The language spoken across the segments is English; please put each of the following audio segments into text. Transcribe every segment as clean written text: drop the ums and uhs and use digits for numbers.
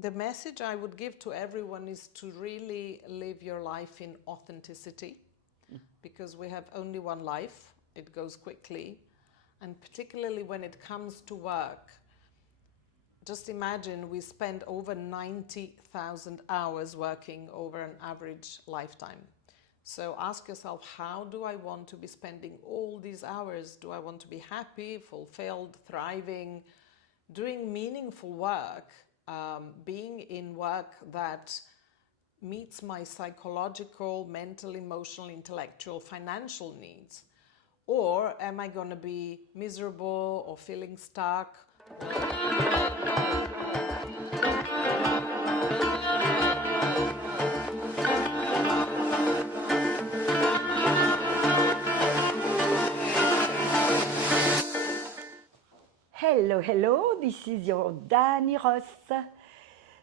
the message I would give to everyone is to really live your life in authenticity, because we have only one life. It goes quickly. And particularly when it comes to work, just imagine we spend over 90,000 hours working over an average lifetime. So ask yourself, how do I want to be spending all these hours? Do I want to be happy, fulfilled, thriving, doing meaningful work, being in work that meets my psychological, mental, emotional, intellectual, financial needs? Or am I going to be miserable or feeling stuck? Hello, hello, this is your Dani Ross,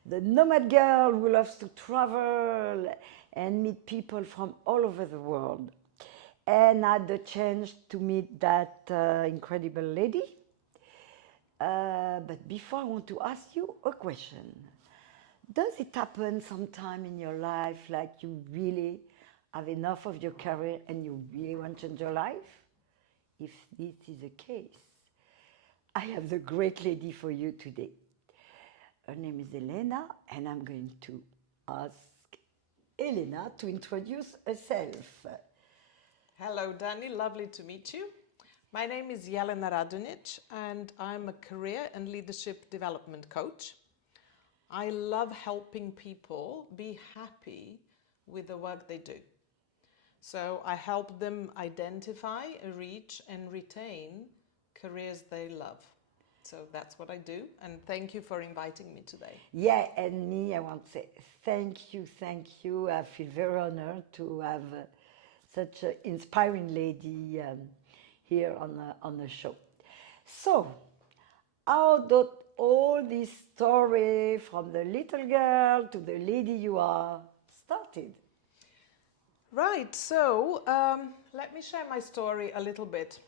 the nomad girl who loves to travel and meet people from all over the world. And I had the chance to meet that incredible lady. But before I want to ask you a question. Does it happen sometime in your life like you really have enough of your career and you really want to change your life? If this is the case, I have the great lady for you today. Her name is Jelena, and I'm going to ask Jelena to introduce herself. Hello, Dani. Lovely to meet you. My name is Jelena Radunic, and I'm a career and leadership development coach. I love helping people be happy with the work they do. So I help them identify, reach, and retain careers they love. So that's what I do, and thank you for inviting me today. Yeah, and me, I want to say thank you, thank you. I feel very honored to have such an inspiring lady here on the show. So, how did all this story from the little girl to the lady you are started? Right, so let me share my story a little bit.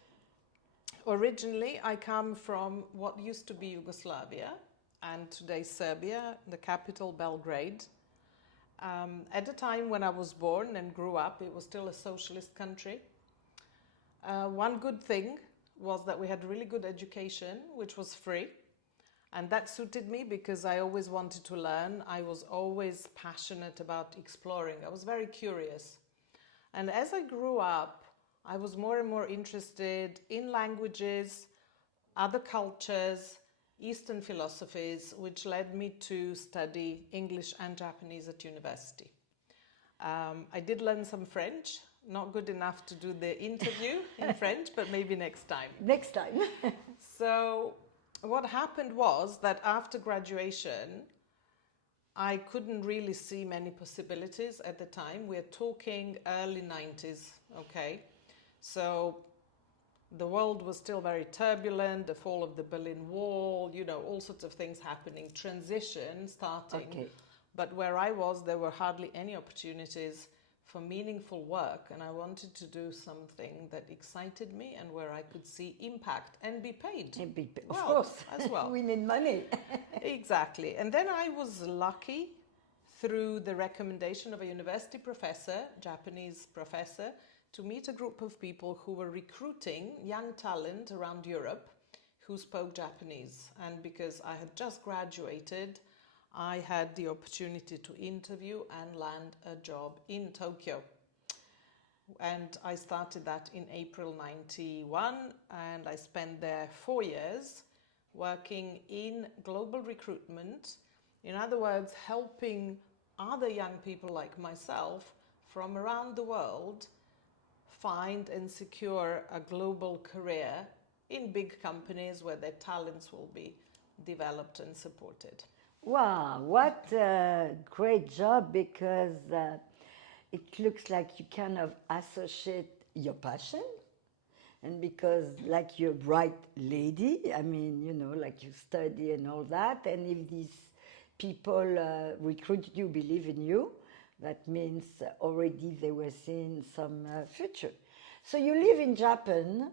Originally, I come from what used to be Yugoslavia and today Serbia, the capital Belgrade. At the time when I was born and grew up, it was still a socialist country. One good thing was that we had really good education, which was free. And that suited me because I always wanted to learn. I was always passionate about exploring. I was very curious. And as I grew up, I was more and more interested in languages, other cultures, Eastern philosophies, which led me to study English and Japanese at university. I did learn some French, not good enough to do the interview in French, but maybe next time. Next time. So what happened was that after graduation, I couldn't really see many possibilities at the time. We're talking early 90s, okay? So the world was still very turbulent, the fall of the Berlin Wall, you know, all sorts of things happening, transition starting. Okay. But where I was, there were hardly any opportunities for meaningful work, and I wanted to do something that excited me and where I could see impact and be paid. Of course, as well. We need money. Exactly. And then I was lucky through the recommendation of a university professor, Japanese professor, to meet a group of people who were recruiting young talent around Europe who spoke Japanese. And because I had just graduated, I had the opportunity to interview and land a job in Tokyo. And I started that in April 91, and I spent there 4 years working in global recruitment. In other words, helping other young people like myself from around the world find and secure a global career in big companies where their talents will be developed and supported. Wow, what a great job, because it looks like you kind of associate your passion, and because like you're a bright lady, I mean, you know, like you study and all that, and if these people recruit you, believe in you, that means already they were seeing some future. So you live in Japan.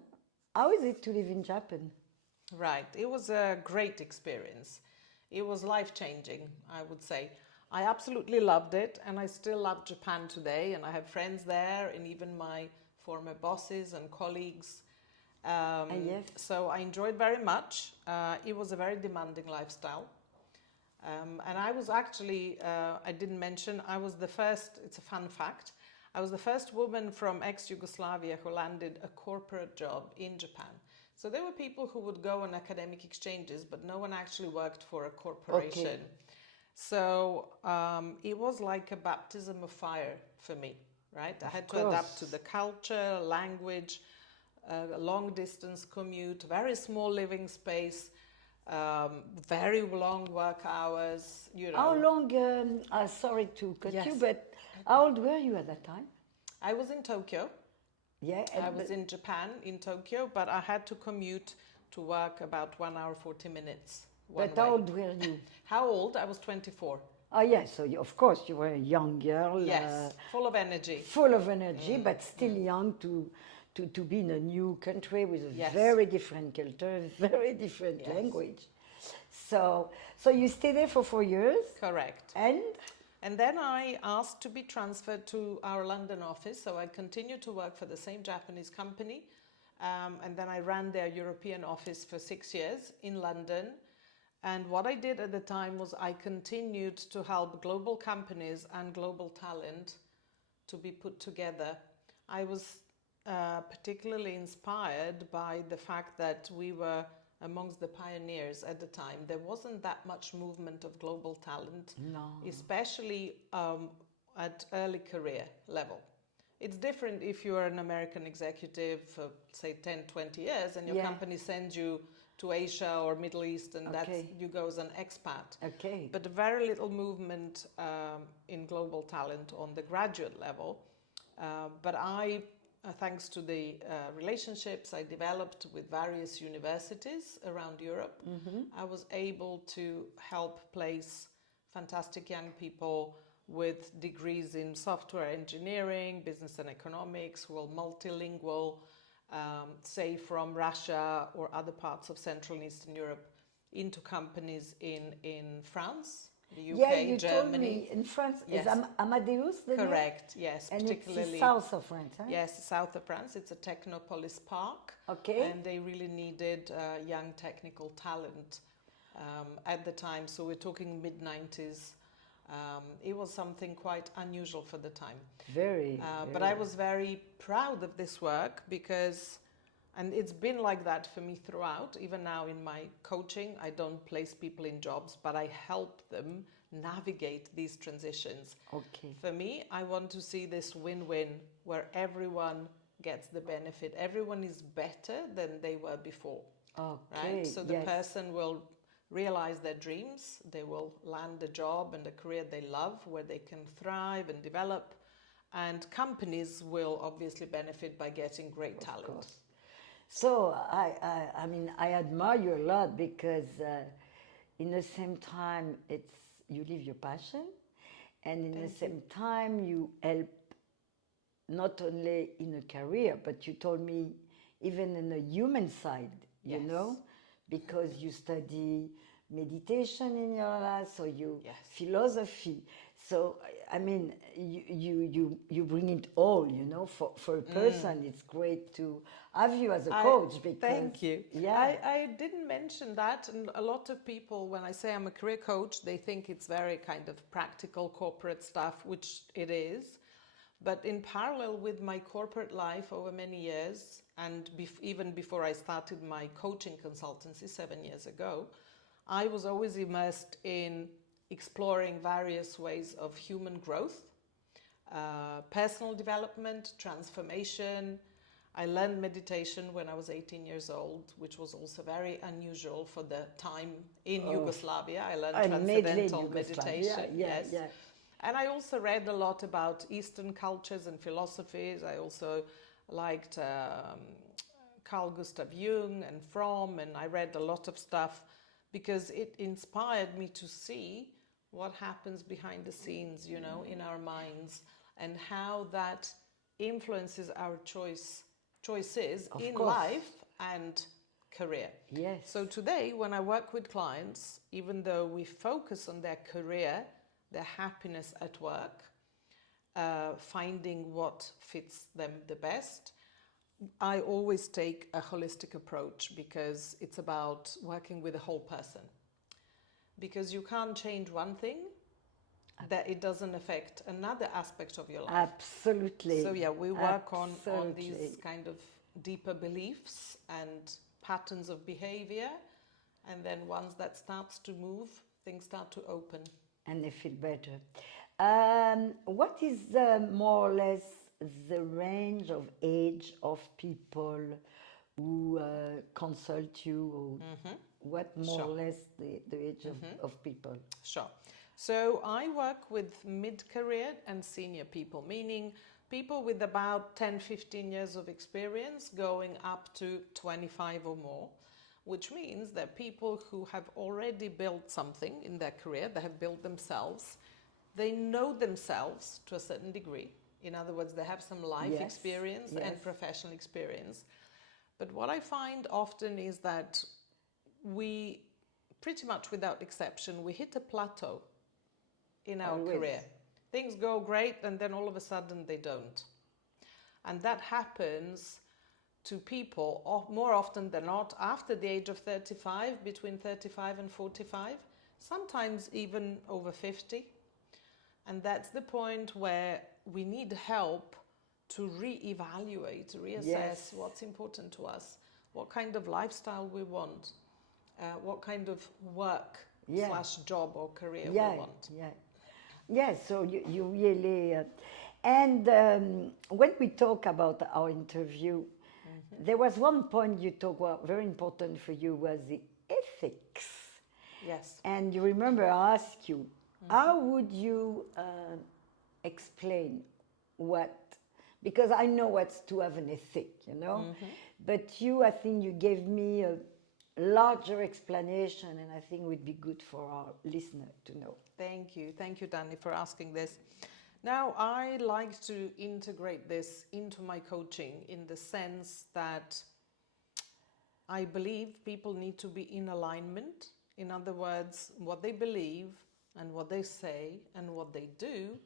How is it to live in Japan? Right, it was a great experience. it was life-changing, I would say. I absolutely loved it, and I still love Japan today, and I have friends there, and even my former bosses and colleagues. Yes. So I enjoyed very much. It was a very demanding lifestyle. And I was actually, I didn't mention, I was the first, it's a fun fact, I was the first woman from ex-Yugoslavia who landed a corporate job in Japan. So there were people who would go on academic exchanges, but no one actually worked for a corporation. Okay. So it was like a baptism of fire for me, right? I had to course. adapt to the culture, language, a long distance commute, very small living space, very long work hours, you know. How long, sorry to cut Yes. you, but how old were you at that time? I was in Tokyo. Yeah. I was in Japan, in Tokyo, but I had to commute to work about 1 hour, 40 minutes. But how old were you? How old? I was 24. Oh, yes, so of course you were a young girl. Yes, full of energy. Full of energy, but still young to be in a new country with a Yes. very different culture, very different Yes. language. So you stayed there for 4 years? Correct. And then I asked to be transferred to our London office, so I continued to work for the same Japanese company. And then I ran their European office for 6 years in London. And what I did at the time was I continued to help global companies and global talent to be put together. I was particularly inspired by the fact that we were amongst the pioneers at the time. There wasn't that much movement of global talent, No. especially at early career level. It's different if you're an American executive for, say, 10, 20 years and your Yeah. company sends you to Asia or Middle East and Okay. you go as an expat. Okay. But very little movement in global talent on the graduate level. But I, thanks to the relationships I developed with various universities around Europe, I was able to help place fantastic young people with degrees in software engineering, business and economics, who are multilingual, say from Russia or other parts of Central and Eastern Europe, into companies in France, the UK, Yeah, you Germany. told me in France, Yes. is Amadeus the name? Correct, yes. And particularly it's south of France, huh? Yes, south of France. It's a technopolis park. Okay. And they really needed young technical talent at the time. So we're talking mid-90s. It was something quite unusual for the time. Very. But I was very proud of this work because, and it's been like that for me throughout. Even now in my coaching, I don't place people in jobs, but I help them navigate these transitions. Okay. For me, I want to see this win-win where everyone gets the benefit. Everyone is better than they were before. Okay. Right? So the yes. person will realize their dreams, they will land a job and a career they love where they can thrive and develop, and companies will obviously benefit by getting great talent. Course. So I mean I admire you a lot because in the same time it's you live your passion, and in the same time you help not only in a career, but you told me even in the human side, you Yes. know, because you study meditation in your life, so you Yes. philosophy. So I mean, you bring it all, you know. For a person, it's great to have you as a coach. Because Thank you. Yeah, I didn't mention that, and a lot of people, when I say I'm a career coach, they think it's very kind of practical corporate stuff, which it is. But in parallel with my corporate life over many years, and even before I started my coaching consultancy 7 years ago, I was always immersed in exploring various ways of human growth, personal development, transformation. I learned meditation when I was 18 years old, which was also very unusual for the time in Yugoslavia. I learned transcendental meditation. Yes. Yeah. And I also read a lot about Eastern cultures and philosophies. I also liked Carl Gustav Jung and Fromm, and I read a lot of stuff because it inspired me to see what happens behind the scenes, you know, in our minds, and how that influences our choices in course. life and career. Yes. So today, when I work with clients, even though we focus on their career, their happiness at work, finding what fits them the best, I always take a holistic approach because it's about working with a whole person. Because you can't change one thing that it doesn't affect another aspect of your life. Absolutely. So yeah, we work on Absolutely. these kind of deeper beliefs and patterns of behavior, and then once that starts to move, things start to open. And they feel better. What is more or less the range of age of people who consult you? Or what more Sure. or less the age of people? Sure. So I work with mid-career and senior people, meaning people with about 10, 15 years of experience going up to 25 or more, which means that people who have already built something in their career, they have built themselves, they know themselves to a certain degree. In other words, they have some life Yes, experience yes. and professional experience. But what I find often is that we, pretty much without exception, we hit a plateau in our Always. career. Things go great and then all of a sudden they don't. And that happens to people more often than not after the age of 35, between 35 and 45, sometimes even over 50. And that's the point where we need help to reevaluate, reassess Yes. what's important to us, what kind of lifestyle we want, what kind of work Yeah. / job or career Yeah, we want. yeah. Yeah, so you really. And when we talk about our interview, there was one point you talked about, very important for you, was the ethics. Yes. And you remember I asked you, how would you explain what, because I know what's to have an ethic, you know, but you, I think you gave me a larger explanation, and I think it would be good for our listener to know. Thank you, Danny, for asking this. Now, I like to integrate this into my coaching in the sense that I believe people need to be in alignment. In other words, what they believe and what they say and what they do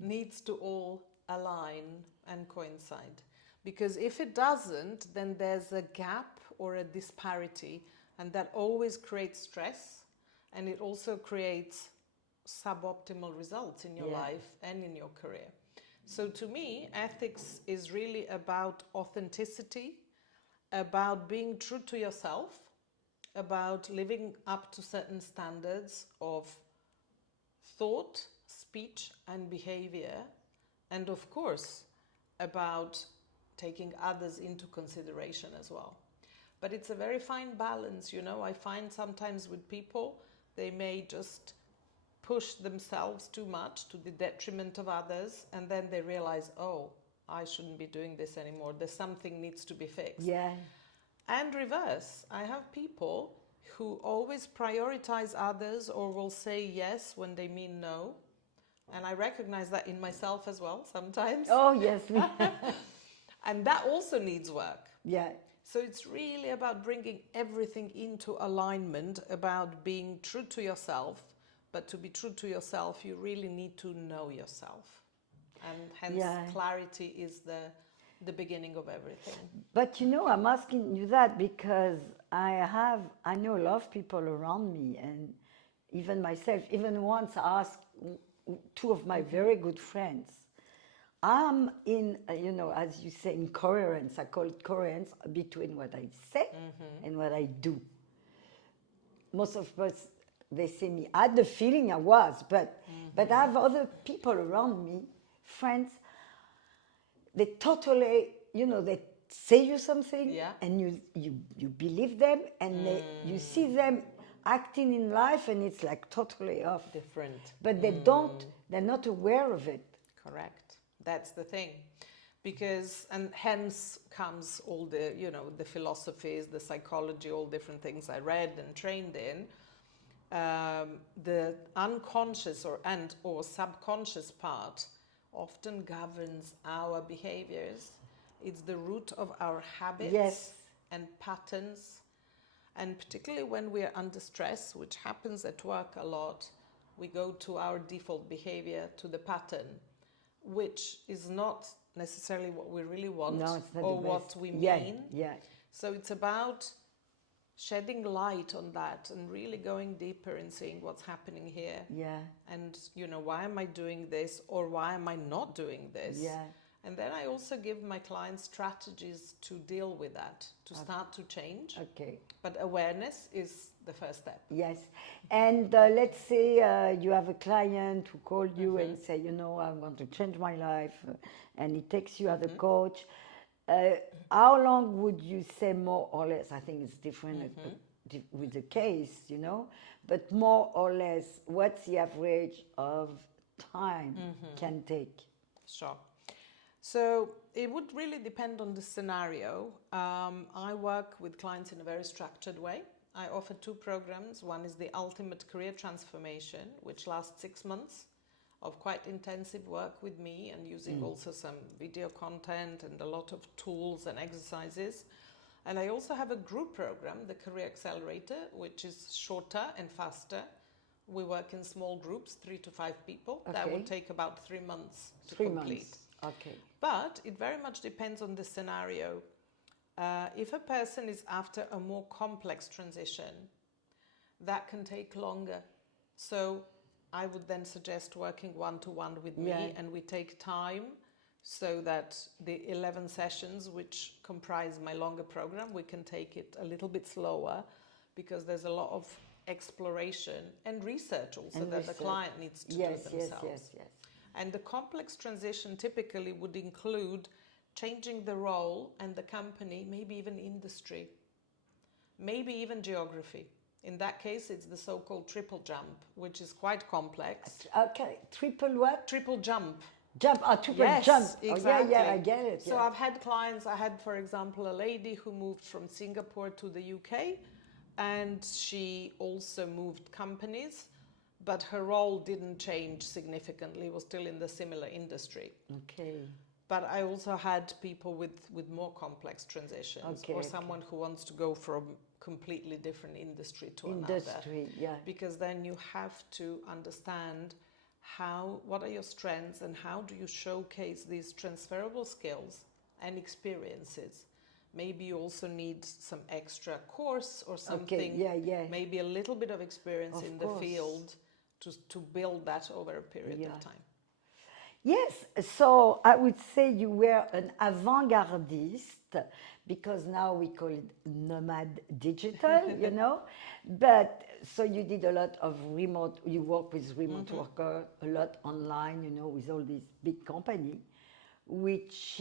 needs to all align and coincide. Because if it doesn't, then there's a gap or a disparity, and that always creates stress, and it also creates suboptimal results in your Yeah. life and in your career. So to me, ethics is really about authenticity, about being true to yourself, about living up to certain standards of thought, speech, and behavior, and of course, about taking others into consideration as well. But it's a very fine balance, you know. I find sometimes with people, they may just push themselves too much to the detriment of others, and then they realize, oh, I shouldn't be doing this anymore. There's something needs to be fixed. Yeah. And reverse, I have people who always prioritize others or will say yes when they mean no. And I recognize that in myself as well sometimes. Oh, yes. And that also needs work. Yeah. So it's really about bringing everything into alignment, about being true to yourself. But to be true to yourself, you really need to know yourself. And hence, Yeah. clarity is the beginning of everything. But you know, I'm asking you that because I know a lot of people around me, and even myself. Even once I asked two of my very good friends, I'm in, you know, as you say, in coherence. I call it coherence between what I say and what I do. Most of us, they say me, I had the feeling I was, but I have other people around me, friends, they totally, you know, they say you something, Yeah. and you believe them, and you see them acting in life, and it's like totally off. Different. But they're not aware of it. Correct. That's the thing. Because, and hence comes all the, you know, the philosophies, the psychology, all different things I read and trained in. The unconscious or subconscious part often governs our behaviors. It's the root of our habits Yes. and patterns And particularly when we're under stress, which happens at work a lot, we go to our default behavior, to the pattern, which is not necessarily what we really want No, it's not or the what best. we Yeah, mean. yeah, So it's about shedding light on that and really going deeper and seeing what's happening here. yeah, And, why am I doing this or why am I not doing this? yeah. And then I also give my clients strategies to deal with that, to start to change. Okay. But awareness is the first step. Yes. And let's say you have a client who called you and say, I want to change my life, and he takes you as a coach. How long would you say, more or less? I think it's different with the case, but more or less, what's the average of time can take? Sure. So it would really depend on the scenario. I work with clients in a very structured way. I offer 2 programs. One is the Ultimate Career Transformation, which lasts 6 months of quite intensive work with me and using also some video content and a lot of tools and exercises. And I also have a group program, the Career Accelerator, which is shorter and faster. We work in small groups, 3 to 5 people. That Okay. would take about 3 months to 3 complete. months. Okay. But it very much depends on the scenario. If a person is after a more complex transition, that can take longer. So I would then suggest working one-to-one with me, and we take time so that the 11 sessions, which comprise my longer program, we can take it a little bit slower because there's a lot of exploration and research also that the client needs to do themselves. Yes. And the complex transition typically would include changing the role and the company, maybe even industry, maybe even geography. In that case, it's the so-called triple jump, which is quite complex. Okay, triple what? Triple jump. Jump, triple Yes, jump. exactly. Oh, yeah, I get it. So I've had clients, for example, a lady who moved from Singapore to the UK, and she also moved companies, but her role didn't change significantly, was still in the similar industry. Okay. But I also had people with more complex transitions, or someone who wants to go from completely different industry to another. Yeah. Because then you have to understand what are your strengths and how do you showcase these transferable skills and experiences. Maybe you also need some extra course or something, maybe a little bit of experience in the field to build that over a period of time. Yes, so I would say you were an avant-gardiste, because now we call it nomad digital, But so you did a lot of remote, you work with remote worker, a lot online, with all these big company, which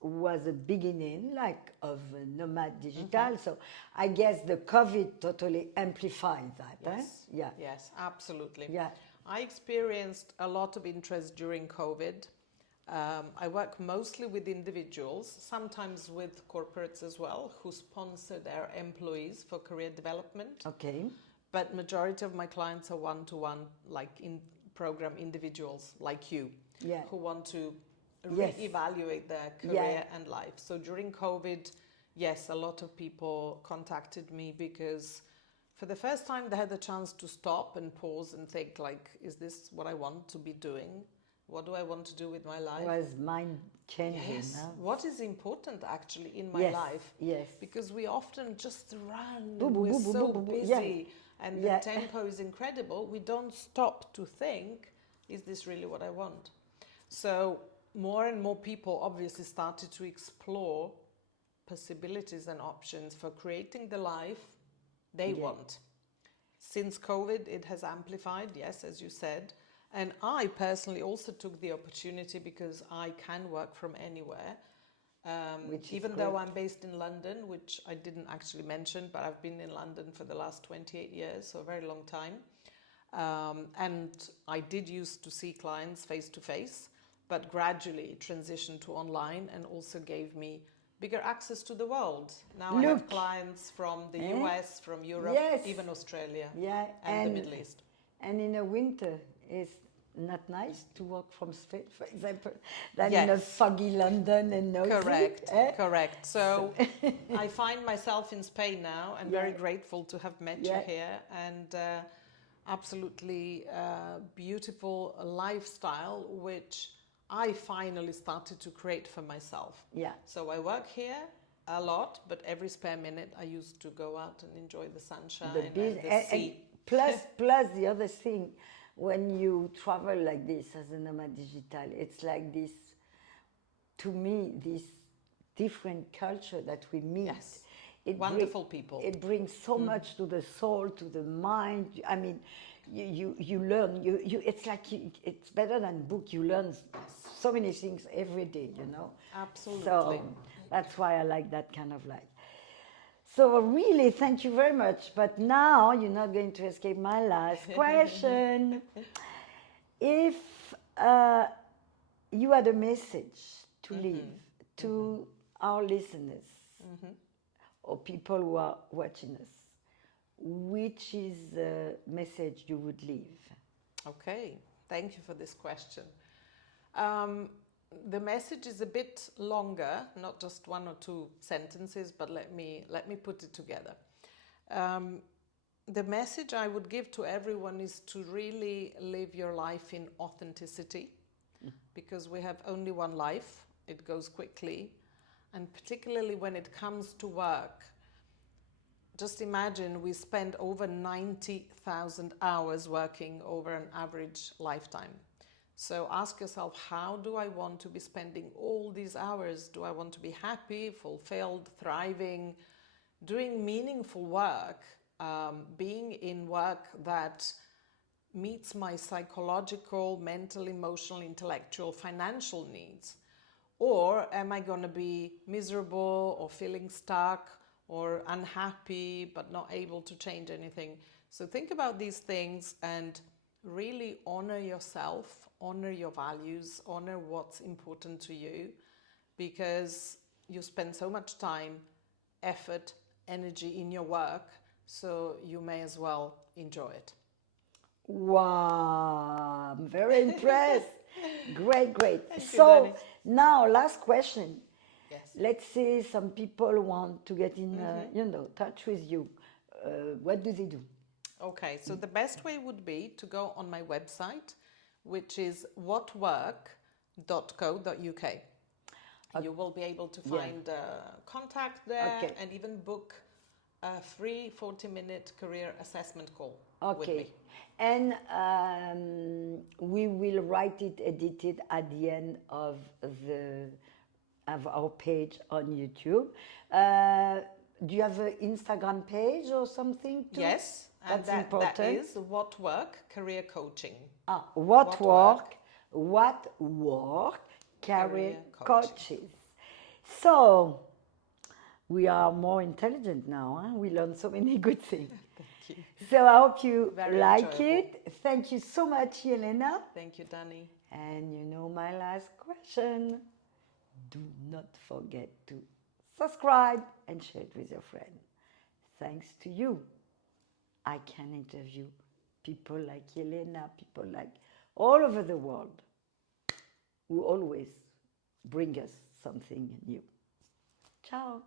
was a beginning of nomad digital. So I guess the COVID totally amplified that. Yes. Yeah. Yes, absolutely. Yeah. I experienced a lot of interest during COVID. I work mostly with individuals, sometimes with corporates as well, who sponsor their employees for career development. Okay. But majority of my clients are one-to-one, program individuals like you, who want to reevaluate their career and life. So during COVID, yes, a lot of people contacted me because for the first time they had the chance to stop and pause and think, is this what I want to be doing? What do I want to do with my life? It was mind-changing. Yes. Huh? What is important actually in my life? Yes. Because we often just run, We're so busy, and the tempo is incredible. We don't stop to think, is this really what I want? So more and more people obviously started to explore possibilities and options for creating the life they want. Since COVID, it has amplified, yes, as you said. And I personally also took the opportunity because I can work from anywhere. Even though I'm based in London, which I didn't actually mention, but I've been in London for the last 28 years, so a very long time. And I did used to see clients face to face, but gradually transitioned to online and also gave me bigger access to the world. Now I have clients from the US, from Europe, even Australia, and the Middle East. And in the winter, it's not nice to work from Spain, for example, than in a Yes. foggy London and noisy. Correct, Eh? correct. So I find myself in Spain now and very Yeah. grateful to have met you Yeah. here, and absolutely beautiful lifestyle which I finally started to create for myself. Yeah. So I work here a lot, but every spare minute I used to go out and enjoy the sunshine and the and sea. plus the other thing, when you travel like this as a nomad digital, it's like this, to me, this different culture that we meet. Yes. It Wonderful people. It brings so much to the soul, to the mind. I mean, you learn. It's like it's better than book. You learn so many things every day. Absolutely. So that's why I like that kind of life. So really, thank you very much. But now you're not going to escape my last question. If you had a message to leave to our listeners or people who are watching us, which is the message you would leave? Okay, thank you for this question. The message is a bit longer, not just one or two sentences, but let me put it together. The message I would give to everyone is to really live your life in authenticity, because we have only one life. It goes quickly, and particularly when it comes to work. Just imagine we spend over 90,000 hours working over an average lifetime. So ask yourself, how do I want to be spending all these hours? Do I want to be happy, fulfilled, thriving, doing meaningful work, being in work that meets my psychological, mental, emotional, intellectual, financial needs? Or am I going to be miserable or feeling stuck or unhappy but not able to change anything? So think about these things and really honor yourself, honor your values, honor what's important to you, because you spend so much time, effort, energy in your work, so you may as well enjoy it. Wow, I'm very impressed. Great, great. Thank you, So Dani. now, last question. Yes. Let's say some people want to get in, touch with you. What do they do? Okay, so the best way would be to go on my website, which is whatwork.co.uk. You will be able to find contact there and even book a free 40-minute career assessment call with me. And we will write it edited at the end of our page on YouTube. Do you have an Instagram page or something too? Yes, and that is What Work Career Coaching. What work career coaches. So we are more intelligent now. Huh? We learn so many good things. Thank you. So I hope you Very like enjoyable. it. Thank you so much, Jelena. Thank you, Dani. And my last question. Do not forget to subscribe and share it with your friend. Thanks to you, I can interview people like Jelena, people like all over the world who always bring us something new. Ciao.